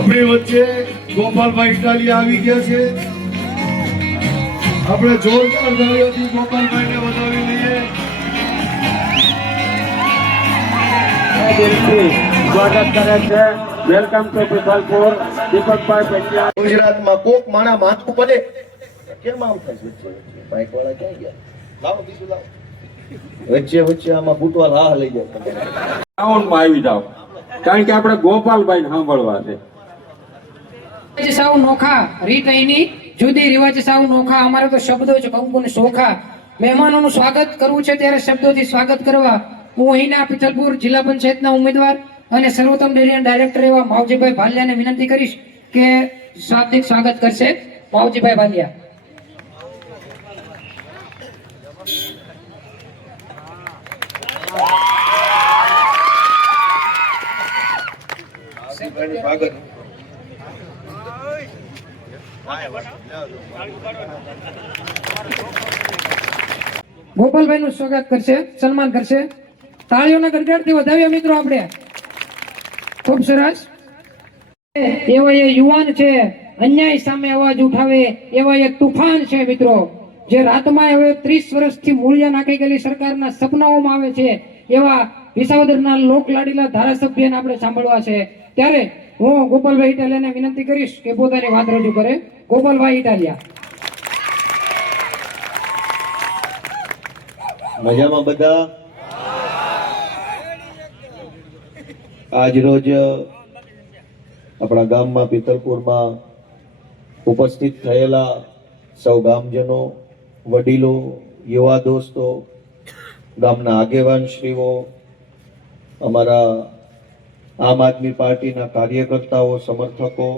આપણી વચ્ચે ગોપાલભાઈ ઇટાલિયા આવી ગયા છે. આપણે જોરદાર તાળીઓથી ગોપાલભાઈને વધાવી લઈએ. સ્વાગત કરે છે. Welcome to Pipalpur. દીપકભાઈ પંડ્યા. ગુજરાતમાં કોક માણા માથું પડે કેમ આમ થાય છે? બાઈક વાળા ક્યાં ગયા? લાવો બીજું લાવો. વચ્ચે વચ્ચે આમાં ફૂટવાલ હા લઈ જાવ. સાઉન્ડમાં આવી જાવ, કારણ કે આપણે ગોપાલભાઈ સાંભળવા છે. સાવ નોખા રીત અહીંની જુદી, રિવાજ સાવ નોખા. અમારે તો શબ્દો છે કંકુને સોખા. મહેમાનોનું સ્વાગત કરવું છે ત્યારે શબ્દોથી સ્વાગત કરવા હું અહીંના પીથલપુર જિલ્લા પંચાયતના ઉમેદવાર અને સર્વોત્તમ ડેરીના ડાયરેક્ટર એવા માવજીભાઈ ભાલિયાને વિનંતી કરીશ કે શાબ્દિક સ્વાગત કરશે. માવજીભાઈ ભાલિયા. સ્વાગત. ગોપાલભાઈ નું સ્વાગત કરશે, સન્માન કરશે. તાળીઓના ગડગડાટથી વધાવીએ મિત્રો. આપણે ખૂબ સરસ. એવા એ યુવાન છે, અન્યાય સામે અવાજ ઉઠાવે એવા એક તુફાન છે મિત્રો, જે રાતમાં હવે 30 વર્ષથી મૂળિયા નાખી ગયેલી સરકારના સપનાઓમાં આવે છે. એવા વિસાવદરના લોકલાડીલા ધારાસભ્યને આપણે સાંભળવા છે. ત્યારે હું ગોપાલભાઈ ઇટાલિયાને વિનંતી કરીશ કે પોતાની વાત રજૂ કરે. ગોપાલભાઈ ઇટાલિયા. મજામાં બધા? આજ રોજ આપણા ગામમાં પીતલપુરમાં ઉપસ્થિત થયેલા સૌ ગામજનો, વડીલો, યુવા દોસ્તો, ગામના આગેવાન શ્રીઓ, અમારા આમ આદમી પાર્ટીના કાર્યકર્તાઓ, સમર્થકો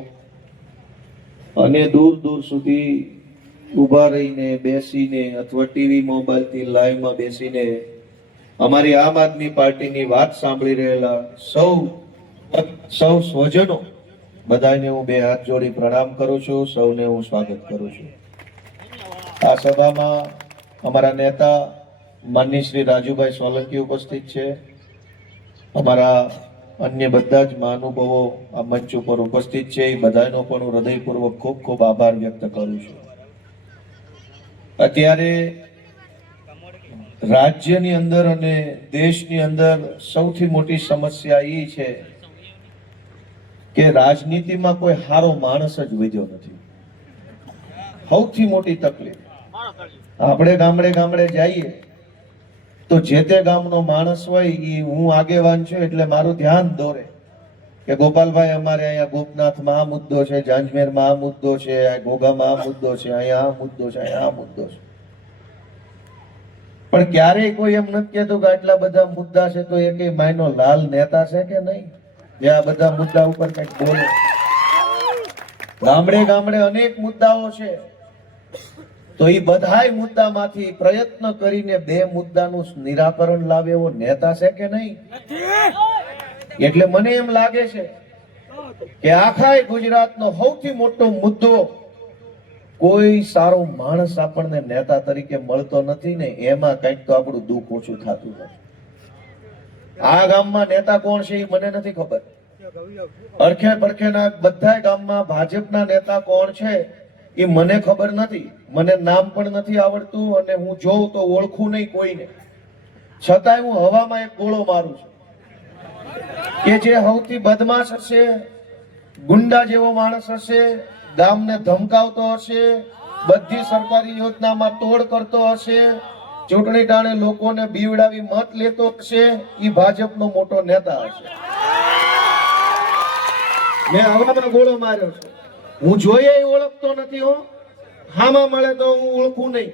અને દૂર દૂર સુધી ઉભા રહીને, બેસીને અથવા ટીવી મોબાઈલથી લાઈવમાં બેસીને અમારી આમ આદમી પાર્ટીની વાત સાંભળી રહેલા સૌ સ્વજનો, બધાને હું બે હાથ જોડી પ્રણામ કરું છું. સૌને હું સ્વાગત કરું છું. આ સભામાં અમારા નેતા માનનીય શ્રી રાજુભાઈ સોલંકી ઉપસ્થિત છે. અમારા અન્ય બધા જ મહાનુભાવો આ મંચ ઉપર ઉપસ્થિત છે. એ બધાનો પણ હું હૃદયપૂર્વક ખૂબ ખૂબ આભાર વ્યક્ત કરું છું. અત્યારે રાજ્યની અંદર અને દેશની અંદર સૌથી મોટી સમસ્યા એ છે કે રાજનીતિમાં કોઈ સારો માણસ જ વધ્યો નથી. સૌથી મોટી તકલીફ. આપણે ગામડે ગામડે જઈએ તો જે તે ગામનો માણસ હોય એ હું આગેવાન છું એટલે મારું ધ્યાન દોરે કે ગોપાલભાઈ અમારે અહીંયા ગોપનાથમાં આ મુદ્દો છે, જાંજમેરમાં આ મુદ્દો છે, ઘોઘામાં આ મુદ્દો છે, અહીંયા આ મુદ્દો છે, અહીંયા આ મુદ્દો છે. પણ ક્યારેય કોઈ એમ નથી કહેતું કે આટલા બધા મુદ્દા છે તો એક માયનો લાલ નેતા છે કે નહીં જે આ બધા મુદ્દા ઉપર કંઈક બોલે. ગામડે ગામડે અનેક મુદ્દાઓ છે તો એ બધાય મુદ્દામાંથી પ્રયત્ન કરીને બે મુદ્દાનું નિરાકરણ લાવે એવો નેતા છે કે નહીં? એટલે મને એમ લાગે છે કે આખા ગુજરાતનો સૌથી મોટો મુદ્દો કોઈ સારો માણસ આપણને નેતા તરીકે મળતો નથી ને એમાં કંઈક તો આપણું દુઃખ ઓછું થતું નથી. આ ગામમાં નેતા કોણ છે એ મને નથી ખબર. અરખે પરખેના બધા ગામમાં ભાજપના નેતા કોણ છે એ મને ખબર નથી. મને નામ પણ નથી આવડતું અને હું જોઉં તો ઓળખું નહીં કોઈને. છતાંય હું હવામાં એક ગોળો મારું છું કે જે સૌથી બદમાશ હશે, ગુંડા જેવો માણસ હશે, ગામને ધમકાવતો હશે, બધી સરકારી યોજનામાં તોડ કરતો હશે, ચૂંટણી ટાણે લોકોને બીવડાવી મત લેતો હશે, એ ભાજપનો મોટો નેતા હશે. મેં હવામાં ગોળો માર્યો છે. હું જોઈએ ઓળખતો નથી. હો હામાં મળે તો હું ઓળખું નહીં.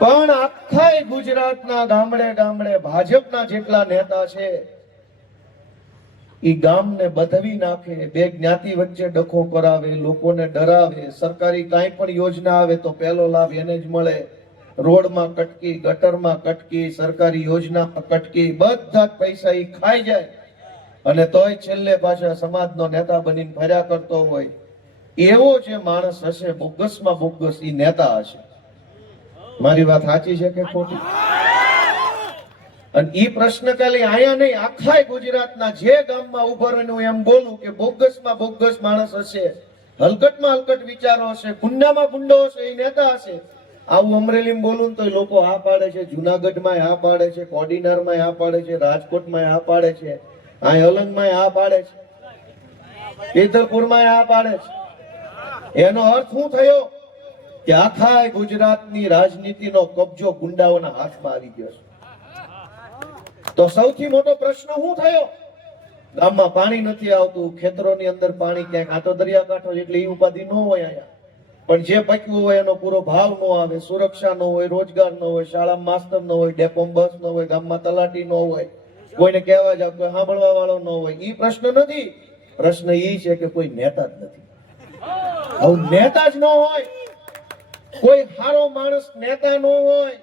પણ આખા ગુજરાતના ગામડે ગામડે ભાજપના જેટલા નેતા છે એ ગામને બદવી નાખે, બે જ્ઞાતિ વચ્ચે ડખો કરાવે, લોકોને ડરાવે. સરકારી કાંઈ પણ યોજના આવે તો પહેલો લાભ એને જ મળે. રોડમાં કટકી, ગટરમાં કટકી, સરકારી યોજનામાં કટકી, બધા પૈસા એ ખાઈ જાય અને તોય છેલ્લે પાછા સમાજનો નેતા બનીને ફર્યા કરતો હોય. એવો જે માણસ હશે, બોગસમાં બોગસ એ નેતા હશે. મારી વાત સાચી છે કે ખોટી? અને ઈ પ્રશ્ન ખાલી આયા નહીં, આખા ગુજરાતના જે ગામમાં ઉભો રહીને હું એમ બોલું કે બોગસમાં બોગસ માણસ હશે, હલકટમાં હલકટ વિચારો હશે, ગુંડામાં ગુંડો હશે, એ નેતા હશે. આવું અમરેલીમાં બોલું ને તો લોકો હા પાડે છે, જુનાગઢમાં હા પાડે છે, કોડીનારમાં હા પાડે છે, રાજકોટમાં હા પાડે છે, અહીં અલંગમાં હા પાડે છે, ઈતરપુરમાં હા પાડે છે. એનો અર્થ શું થયો કે આખા ગુજરાતની રાજનીતિનો કબજો ગુંડાઓના હાથમાં આવી ગયો છે. તો સૌથી મોટો પ્રશ્ન શું થયો? ગામમાં પાણી નથી આવતું, ખેતરોની અંદર પાણી ક્યાંક, આ તો દરિયાકાંઠો એટલે એ ઉપાધિ ન હોય અહીંયા, પણ જે પક્યું હોય એનો પૂરો ભાવ ન આવે, સુરક્ષા ન હોય, રોજગાર ન હોય, શાળામાં માસ્તર ન હોય, ડેપોમાં બસ ન હોય, ગામમાં તલાટી ન હોય, કોઈને કહેવા જાવ કોઈ સાંભળવા વાળો ન હોય. એ પ્રશ્ન નથી. પ્રશ્ન એ છે કે કોઈ નેતા જ નથી. હવે નેતા જ ન હોય, કોઈ સારો માણસ નેતા ન હોય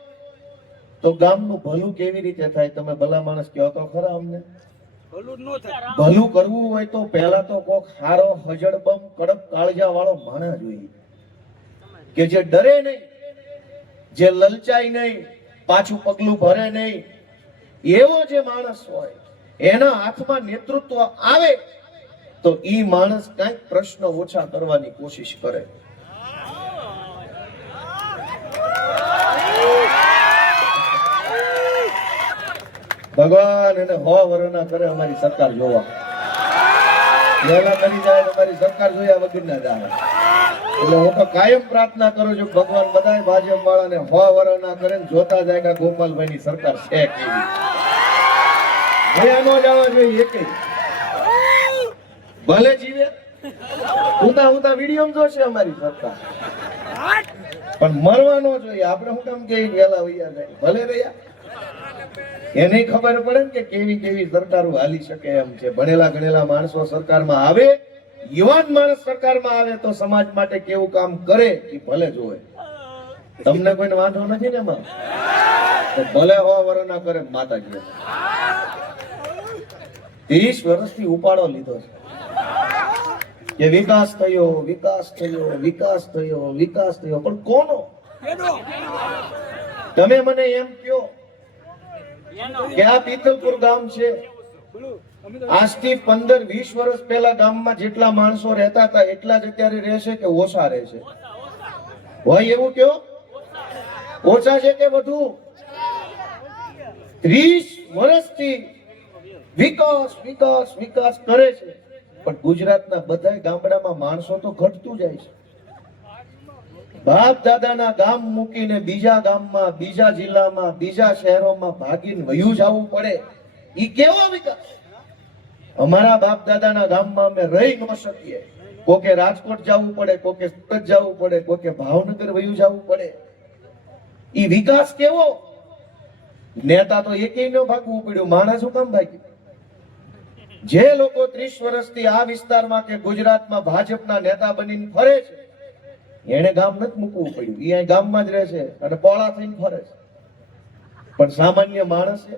તો ગામનું ભલું કેવી રીતે થાય? તમે ભલા માણસ કહો તો ખરા અમને. ભલું કરવું હોય તો પહેલા તો કોક હારો હજડબમ કડક કાળજા વાળો માણસ જોઈએ, કે જે ડરે નહીં, જે લલચાય નહીં, પાછું પગલું ભરે નહીં. એવો જે માણસ હોય, એના હાથમાં નેતૃત્વ આવે તો ઈ માણસ કઈક પ્રશ્ન ઓછા કરવાની કોશિશ કરે. ભગવાન એને 100 વર્ષના કરે અમારી સરકાર જોવા. વહેલા કરી જાય તમારી સરકાર જોયા વગર ના જાય. એટલે હું તો કાયમ પ્રાર્થના કરું છું ભગવાન બધાય ભાજપ વાળાને 100 વર્ષના કરે ને જોતા જાય કે ગોપાલભાઈ ની સરકાર છે કેવી. ભયા નો જવા જોઈએ એકે. ભલે જીવે ઉતા વિડીયો જોશે અમારી સરકાર, પણ મરવા ન જોઈએ. આપણે શું કામ કે વહેલા વૈયા જાય? ભલે રહ્યા, એને ખબર પડે ને કે કેવી કેવી સરકારો હાલી શકે એમ છે. ભણેલા ગણેલા માણસો સરકારમાં આવે, યુવાન માણસ સરકારમાં આવે તો સમાજ માટે કેવું કામ કરે એ ભલે જોવે. તમને કોઈને વાંધો નથી ને એમાં? તો ભલે 100 વર્ષના કરે માતાજી. 30 વર્ષથી ઉપાડો લીધો છે કે વિકાસ થયો, વિકાસ થયો, વિકાસ થયો, વિકાસ થયો, પણ કોનો? તમે મને એમ કહો કે આ પિથલપુર ગામ છે, આજથી 15-20 વર્ષ પહેલા ગામમાં જેટલા માણસો રહેતા હતા એટલા જ અત્યારે રહેશે કે ઓછા રહેશે? હોય એવું કયો? ઓછા છે કે વધુ? 30 વર્ષથી વિકાસ વિકાસ વિકાસ કરે છે, પણ ગુજરાતના બધા ગામડામાં માણસો તો ઘટતું જાય છે. બાપ દાદાના ગામ મૂકીને બીજા ગામમાં, બીજા જિલ્લામાં, બીજા શહેરોમાં ભાગીને વયું જવું પડે. ઈ કેવો વિકાસ? અમારા બાપ દાદાના ગામમાં અમે રહી ન શકીએ, કોકે રાજકોટ જવું પડે, કોકે સુરત જવું પડે, કોકે ભાવનગર વયું જવું પડે. ઈ વિકાસ કેવો? નેતા તો એકેય ન ભાગવું પડ્યું, માણસ શું કામ ભાગ્યું? જે લોકો 30 વર્ષથી આ વિસ્તારમાં કે ગુજરાતમાં ભાજપના નેતા બનીને ફરે છે, એને ગામ નથી મૂકવું પડ્યું. એ અહીં ગામમાં જ રહે છે અને પોળા થઈને ફરે છે. પણ સામાન્ય માણસે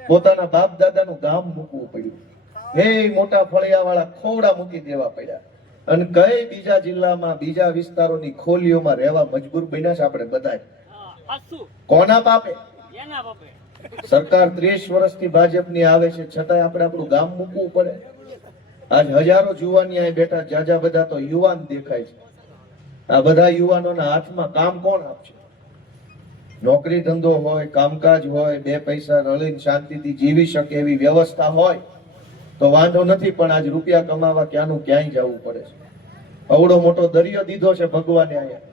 પોતાના બાપ દાદાનું ગામ મૂકવું પડ્યું. હે મોટા ફળિયા વાળા ખોવડા મૂકી દેવા પડ્યા, અને કઈ બીજા જિલ્લામાં, બીજા વિસ્તારોની ખોલીઓમાં રહેવા મજબૂર બન્યા છે આપણે બધા. કોના પાપે? સરકાર 30 વર્ષથી ભાજપની આવે છે, છતાંય આપણે આપણું ગામ મૂકવું પડે. આજ હજારો જુવાની અહીં બેઠા, જાજા બધા તો યુવાન દેખાય છે. આ બધા યુવાનોના હાથમાં કામ કોણ આપશે? નોકરી ધંધો હોય, કામકાજ હોય, 2 પૈસા રળીને શાંતિથી જીવી શકે એવી વ્યવસ્થા હોય તો વાંધો નથી, પણ આજ રૂપિયા કમાવા ક્યાંનું ક્યાંય જવું પડે છે. અવડો મોટો દરિયો દીધો છે ભગવાને અહીંયા,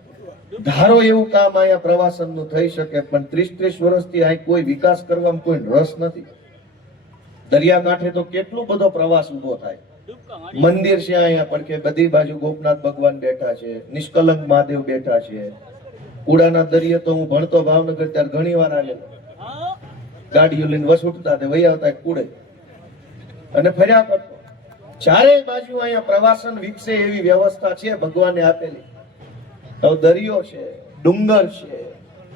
ધારો એવું કામ અહીંયા પ્રવાસનનું થઈ શકે, પણ 30 વર્ષથી અહીં કોઈ વિકાસ કરવામાં કોઈ રસ નથી. દરિયાકાંઠે તો કેટલો બધો પ્રવાસ ઉભો થાય. મંદિર છે અહીંયા પડખે, બધી બાજુ ગોપનાથ ભગવાન બેઠા છે, નિષ્કલંક મહાદેવ બેઠા છે. કુડાના દરિયે તો હું ભણતો ભાવનગર ત્યારે ઘણી વાર આવેલો, ગાડીઓ લઈને વસૂટતા તે વહી આવતા કુડે અને ફર્યા કરતો. ચારે બાજુ અહીંયા પ્રવાસન વિકસે એવી વ્યવસ્થા છે ભગવાને આપેલી. તો દરિયો છે, ડુંગર છે,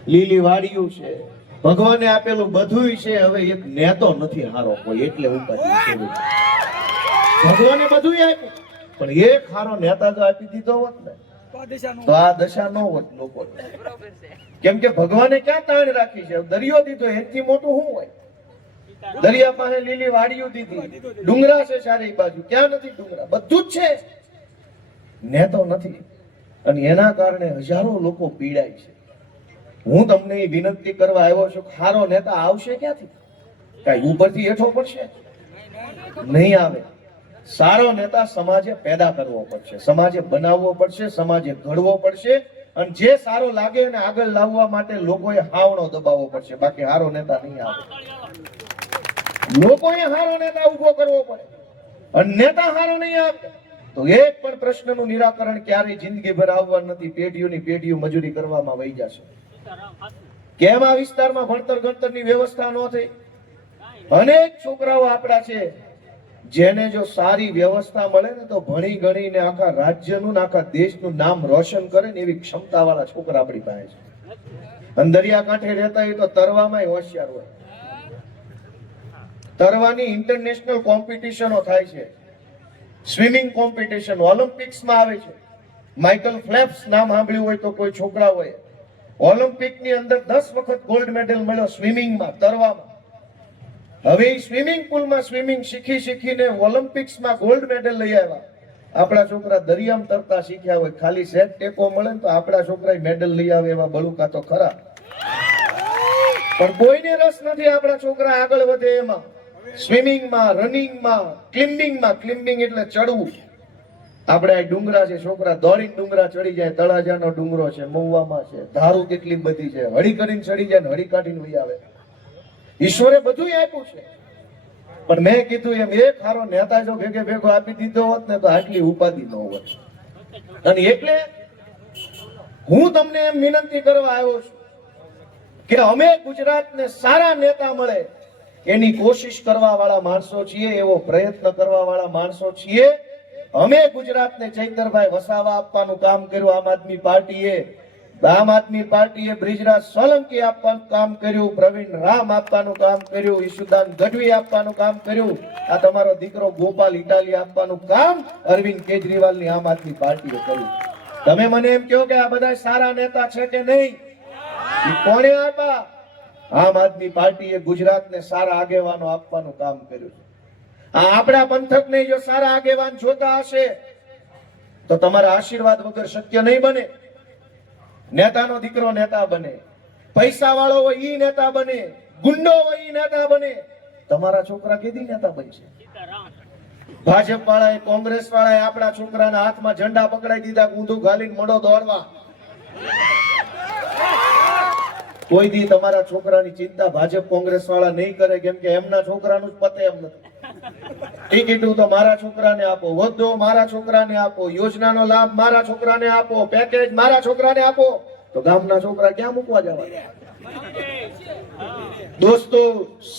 લીલી વાડીઓ છે, ભગવાને આપેલું બધું છે. હવે એક નેતો નથી હારો કોઈ, એટલે ઉપાધિ. ભગવાને બધું આપ્યું, પણ એક હારો નેતા જો આપી દીધો હોત ને તો આ દશા ન હોત લોકો. કેમ કે ભગવાને ક્યાં તાણ રાખી છે? દરિયો દીધો, એનાથી મોટું શું હોય? દરિયા પાસે લીલી વાડીઓ દીધી, ડુંગરા છે ચારે બાજુ, ક્યાં નથી ડુંગરા? બધું જ છે, નેતો નથી. અને એના કારણે હજારો લોકો પીડાય છે. હું તમને એ વિનંતી કરવા આવ્યો છું, સારો નેતા આવશે ક્યાંથી? કઈ ઉપરથી હેઠો પડશે? નહીં આવે. સારો નેતા સમાજે પેદા કરવો પડશે, સમાજે બનાવવો પડશે, સમાજે ઘડવો પડશે. અને જે સારો લાગે એને આગળ લાવવા માટે લોકોએ હાવણો દબાવવો પડશે, બાકી સારો નેતા નહીં આવે. લોકોએ સારો નેતા ઉભો કરવો પડે. અને નેતા સારો નહીં આવે તો એક પણ પ્રશ્નનું નિરાકરણ ક્યારેય જિંદગીભર આવવાનું નથી. પેઢીઓની પેઢીઓ મજૂરી કરવામાં વહી જશે. કેમ આ વિસ્તારમાં ભણતર ગણતરની વ્યવસ્થા ન થઈ? અનેક છોકરાઓ આપણા છે જેને જો સારી વ્યવસ્થા મળે ને તો ભણી ગણીને આખા રાજ્યનું ને આખા દેશનું નામ રોશન કરે ને એવી ક્ષમતા વાળા છોકરા આપણી પાસે છે. અને દરિયા કાંઠે રહેતા હોય તો તરવામાં હોશિયાર હોય. તરવાની ઇન્ટરનેશનલ કોમ્પિટિશનો થાય છે, સ્વિમિંગ કોમ્પિટિશન ઓલિમ્પિક્સમાં આવે છે. માઇકલ ફેલ્પ્સ નામ સાંભળ્યું હોય તો કોઈ છોકરા હોય, ઓલિમ્પિકની અંદર 10 વખત ગોલ્ડ મેડલ મળ્યો સ્વિમિંગમાં, તરવામાં. હવે સ્વિમિંગ પુલમાં સ્વિમિંગ શીખીને ઓલિમ્પિક્સમાં ગોલ્ડ મેડલ લઈ આવ્યા. આપણા છોકરા દરિયામાં તરતા શીખ્યા હોય, ખાલી સેટ ટેકો મળે ને તો આપણા છોકરા મેડલ લઈ આવે એવા બળુકા તો ખરા. પણ કોઈને રસ નથી આપણા છોકરા આગળ વધે એમાં. સ્વિમિંગમાં, રનિંગમાં, ક્લિમ્બિંગ એટલે ચડવું. આપણે આ ડુંગરા છે, છોકરા દોડીને ડુંગરા ચડી જાય. તળાજાનો ડુંગરો છે, મહુવામાં છે, ધારું કેટલી બધી છે, હળી કરીને ચડી જાય ને હળી કાઢીને વહી આવે. ઈશ્વરે બધું આપ્યું છે, પણ મેં કીધું એમ એક સારો નેતા જો ભેગો આપી દીધો હોત ને તો આટલી ઉપાધિ ન હોત. અને એટલે હું તમને એમ વિનંતી કરવા આવ્યો છું કે અમે ગુજરાતને સારા નેતા મળે એની કોશિશ કરવા વાળા માણસો છીએ, એવો પ્રયત્ન કરવા વાળા માણસો છીએ. અમે ગુજરાતને ચૈતરભાઈ વસાવા આપવાનું કામ કર્યું. આમ આદમી પાર્ટીએ બ્રિજરાજ સોલંકી આપવાનું કામ કર્યું, પ્રવીણ રામ આપવાનું કામ કર્યું, ઈશુદાન ગઢવી આપવાનું કામ કર્યું. આ તમારો દીકરો ગોપાલ ઇટાલી આપવાનું કામ અરવિંદ કેજરીવાલની આમ આદમી પાર્ટીએ કર્યું. તમે મને એમ કહો કે આ બધા સારા નેતા છે કે નહીં? કોણે આપ્યા? આમ આદમી પાર્ટીએ ગુજરાતને સારા આગેવાનો આપવાનું કામ કર્યું. આપણા પંથકને જો સારા આગેવાન જોતા હશે તો તમારા આશીર્વાદ વગર શક્ય નહીં બને. નેતાનો દીકરો નેતા બને, પૈસા વાળો હોય ઈ નેતા બને, ગુંડો હોય ઈ નેતા બને. તમારા છોકરા કેદી નેતા બનશે? ભાજપ વાળાએ, કોંગ્રેસ વાળાએ આપણા છોકરાના હાથમાં ઝંડા પકડાઈ દીધા, ઊંધું ગાલીને મોઢો દોડવા. કોઈ દી તમારા છોકરાની ચિંતા ભાજપ કોંગ્રેસ વાળા નહીં કરે, કેમ કે એમના છોકરાનું જ પતે એમ નથી. ટિકિટો તો મારા છોકરાને આપો, હોદ્દો મારા છોકરાને આપો, યોજનાનો લાભ મારા છોકરાને આપો, પેકેજ મારા છોકરાને આપો, તો ગામના છોકરા ક્યાં મૂકવા જવાના? દોસ્તો,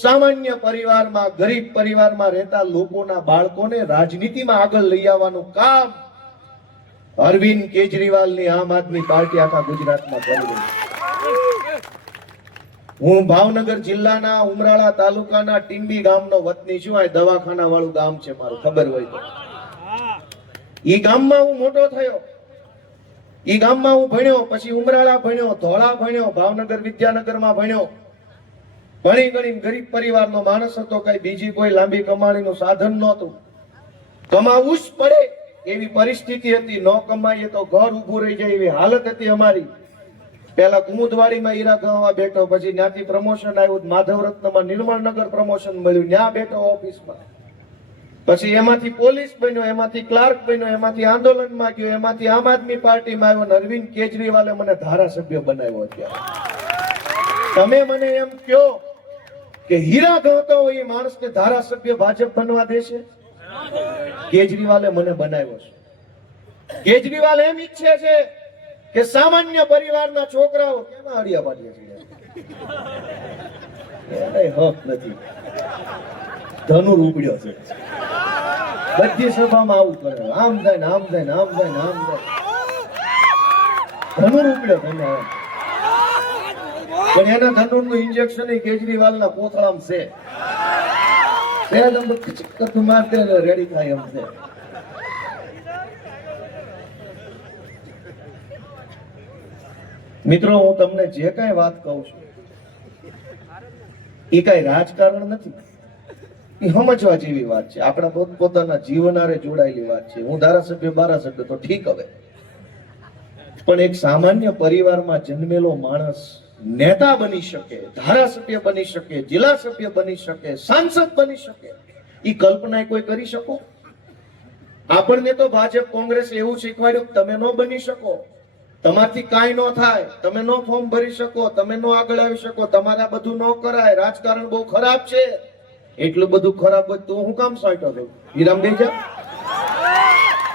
સામાન્ય પરિવારમાં, ગરીબ પરિવારમાં રહેતા લોકોના બાળકોને રાજનીતિમાં આગળ લઈ આવવાનું કામ અરવિંદ કેજરીવાલની આમ આદમી પાર્ટી આખા ગુજરાતમાં કરી રહી છે. હું ભાવનગર જિલ્લાના ઉમરાળા તાલુકાના ટીંબી ગામનો વતની છું. આ દવાખાના વાળું ગામ છે મારું, ખબર હોય તો. ઈ ગામમાં હું મોટો થયો, ઈ ગામમાં હું ભણ્યો, પછી ઉમરાળા ભણ્યો, ધોળા ભણ્યો, ભાવનગર વિદ્યાનગરમાં ભણ્યો. ભણી ગણી ગરીબ પરિવારનો માણસ હતો, કઈ બીજી કોઈ લાંબી કમાણીનું સાધન નહોતું. કમાવું જ પડે એવી પરિસ્થિતિ હતી. ન કમાઈએ તો ઘર ઊભું રહી જાય એવી હાલત હતી અમારી. પેલા કુમુદવાડીમાં હીરા ગણવા બેઠો, પછી ત્યાંથી પ્રમોશન આવ્યું, માધવરત્નમાં નિર્મળનગર પ્રમોશન મળ્યું, ત્યાં બેઠો ઓફિસમાં. પછી એમાંથી પોલીસ બન્યો, એમાંથી ક્લાર્ક બન્યો, એમાંથી આંદોલનમાં ગયો, એમાંથી આમ આદમી પાર્ટીમાં આવ્યો. અરવિંદ કેજરીવાલે મને ધારાસભ્ય બનાવ્યો. અત્યારે તમે મને એમ કહો કે હીરા ગણતો હોય એ માણસને ધારાસભ્ય ભાજપ બનવા દેશે? કેજરીવાલે મને બનાવ્યો છે. કેજરીવાલ એમ ઈચ્છે છે કે સામાન્ય પરિવારના છોકરાઓ કેમ આડિયા પાડીએ છે? એને હક નથી. ધનુર ઉપડ્યો છે, બધી સભામાં આવું કરે, આમ થાય ને આમ થાય ને આમ થાય ને આમ થાય. ધનુર ઉપડ્યો તમે. પણ એના ધનુરનું ઇન્જેક્શન કેજરીવાલના કોથળામાં છે. મારતે રેડી થાય એમ છે. મિત્રો, હું તમને જે કઈ વાત કહું છું એ કઈ રાજકારણ નથી. એ સમજવા જેવી વાત છે. આપણા પોતપોતાના જીવન હારે જોડાયેલી વાત છે. હું ધારાસભ્ય બારાસભ્ય તો ઠીક, હવે પણ એક સામાન્ય પરિવારમાં જન્મેલો માણસ નેતા બની શકે, ધારાસભ્ય બની શકે, જિલ્લા સભ્ય બની શકે, સાંસદ બની શકે, એ કલ્પના કોઈ કરી શકો? આપણને તો ભાજપ કોંગ્રેસ એવું શીખવાડ્યું કે તમે ન બની શકો, તમારથી કાંઈ ન થાય, તમે ન ફોર્મ ભરી શકો, તમે ન આગળ આવી શકો, તમારે આ બધું ન કરાય, રાજકારણ બહુ ખરાબ છે. એટલું બધું ખરાબ હોય તો હું કામ સાંટ્યો છું? હીરામ બેજા,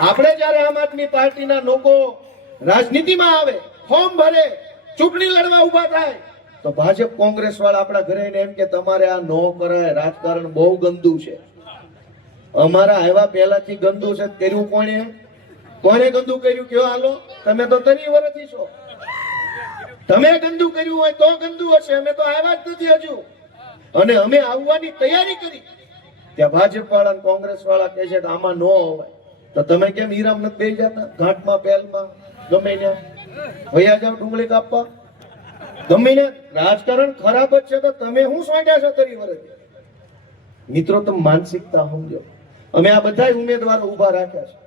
આપણે જયારે આમ આદમી પાર્ટીના લોકો રાજનીતિમાં આવે, ફોર્મ ભરે, ચૂંટણી લડવા ઉભા થાય, તો ભાજપ કોંગ્રેસ વાળા આપણા ઘરે આવીને એમ કે તમારે આ ન કરાય, રાજકારણ બહુ ગંદુ છે. અમારા આવ્યા પહેલાથી ગંદુ છે, કર્યું કોણે ગંદુ કર્યું? કયો હાલો, તમે તો 30 વર્ષથી છો. તમે ગંદુ કર્યું હોય તો ગંદુ હશે, અમે તો આવ્યા જ નથી હજુ, અને અમે આવવાની તૈયારી કરી. ત્યાં ભાજપ વાળા કોંગ્રેસ વાળા કહે છે કે આમાં ન હોય, તો તમે કેમ હીરામ નથી બેસી જતા? ઘાટમાં, પહેલમાં, ગમે ત્યાં વયા જાવ ડુંગળી કાપવા, ગમે ને. રાજકારણ ખરાબ જ છે તો તમે શું સોંટ્યા છો 30 વર્ષથી? મિત્રો, તમે માનસિકતા સમજો. અમે આ બધા ઉમેદવારો ઉભા રાખ્યા છે,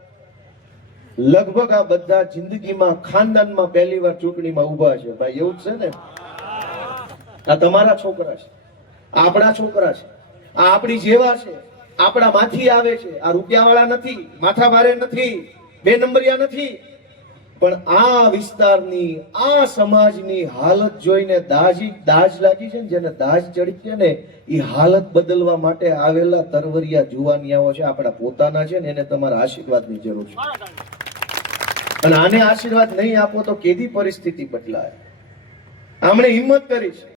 લગભગ આ બધા જિંદગીમાં ખાનદાનમાં પહેલી વાર ચૂંટણીમાં ઉભા છે. ભાઈ એવું જ છે ને? આ તમારા છોકરા છે, આપણા છોકરા છે, આ આપણી જેવા છે, આપણા માંથી આવે છે. આ રૂપિયાવાળા નથી, માથા ભારે નથી, 2 નંબરિયા નથી. પણ આ વિસ્તારની, આ સમાજની હાલત જોઈને દાજ લાગી છે ને, જેને દાજ ચડી છે ને, એ હાલત બદલવા માટે આવેલા તરવરિયા જુવાનિયાઓ છે, આપણા પોતાના છે ને. એને તમારા આશીર્વાદની જરૂર છે, અને આને આશીર્વાદ નહીં આપો તો કેદી પરિસ્થિતિ બદલાય. આમણે હિંમત કરી છે.